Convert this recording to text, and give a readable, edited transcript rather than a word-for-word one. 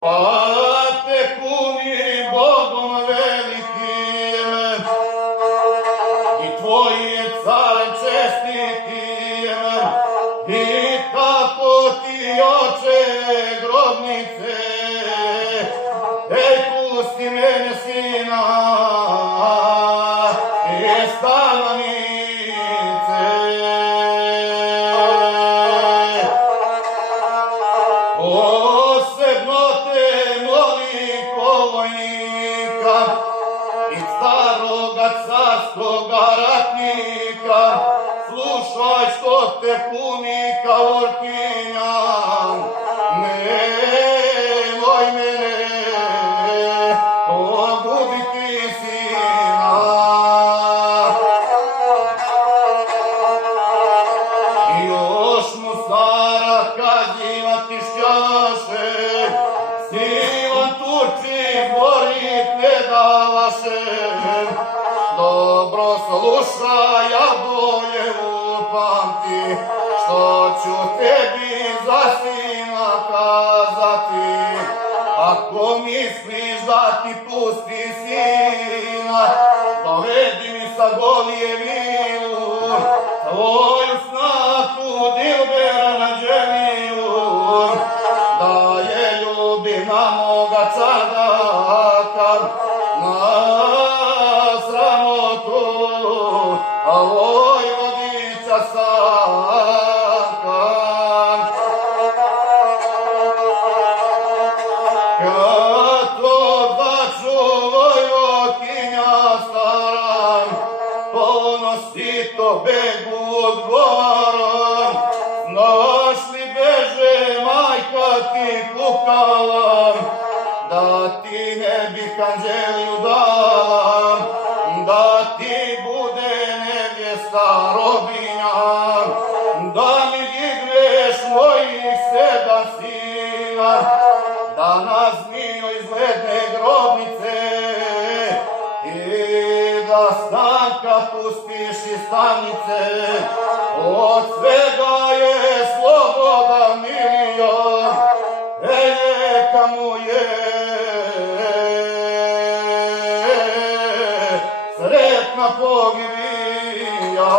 Pa te kuni Bogom velikim i tvojim carem čestitim i kako ti oče grobnice, ej pusti mene sina i stanovnice. Posebno te molim povojnika i staroga carskoga ratnika, slušaj što te punika Lorkinja, nemoj mene pogubiti sina. I još mu stara kazivati šćaše, silan Turci borit ne davaše. Dobro slušaj, ja bolje upamti, što ću tebi za sina kazati. Ako misliš da ti pusti sina, dovedi mi sa Golije Milu tvoju snaku Dilbera Nađeniju, da je ljubim na moga Čardaka, na sramotu, a Vojvodića Sanka. Kako začu Vojvodkinja stara, ponosi to begu odgovaram, znaš li beže majka ti kukala, da ti ne bih anđeliju dala, da ti bude nevjesta robinja, da mi digneš mojih 7 sina, da na zmijo izgledne grobnice i da Stanka pustiš iz tamnice. Od svega je sloboda milion, neka mu je sretna pogibija.